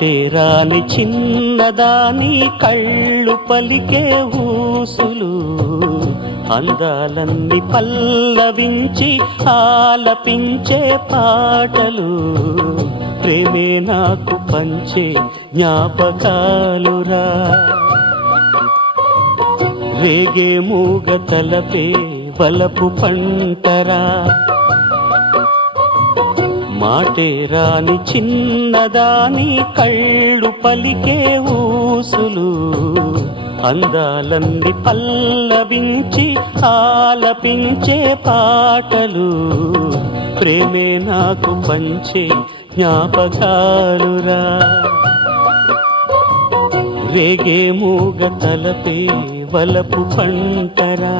మాటే రాని చిన్నదాని కళ్ళు పలికే ఊసులు అందాలన్నీ పల్లవించి ఆలపించే పాటలు ప్రేమే నాకు పంచే జ్ఞాపకాలురా రేగే మూగ తలపే వలపు పంటరా మాటే రాని చిన్నదాని కళ్ళు పలికే ఊసులు అందాలన్నీ పల్లవించి ఆలపించే పాటలు ప్రేమే నాకు పంచే జ్ఞాపకాలురా రేగే మూగ తలపే వలపు పంటరా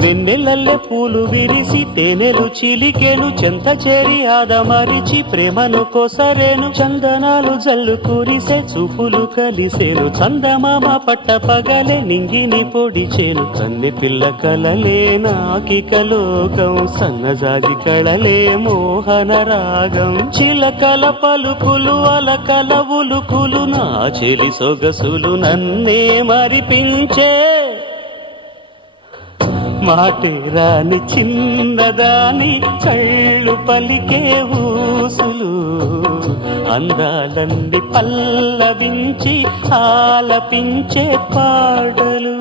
వెన్నెలల్లె పూలు విరిసి తేనెలు చిలికెను చెంత చేరి ఆదమరిచి ప్రేమను కొసరేను చందనాలు జల్లు కురిసే చూపులు కలిసేను చందమామ పట్ట పగలే నింగిని పొడిచేను కన్నె పిల్ల కలలే నాకిక లోకం సన్నజాజి కళలే మోహన రాగం చిలకల పలుకులు అలకల ఉలుకులు నా చెలి సొగసులు నన్నే మరిపించే మాటే రాని చిన్నదాని కళ్ళు పలికే ఊసులు అందాలన్నీ పల్లవించి ఆలపించే పాటలు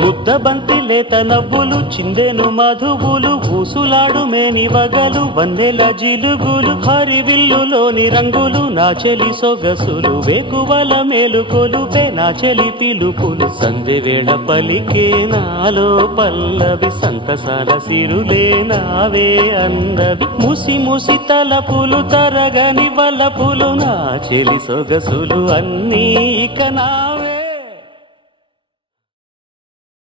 ముద్దబంతి లేత నవ్వులు చిందెను మధువులు ఊసులాడు మేని వగలు వన్నెల జిలుగులు హరివిల్లులోని రంగులు నా చెలి సొగసులు వేకువల మేలుకొలుపే నా చెలి పిలుపులు సంధ్యవేళ పలికే నాలో పల్లవి సంతసాల సిరులే నావే అన్నవి ముసి ముసి తలపులు తరగని వలపులు నా చెలి సొగసులు అన్నీ ఇక నావే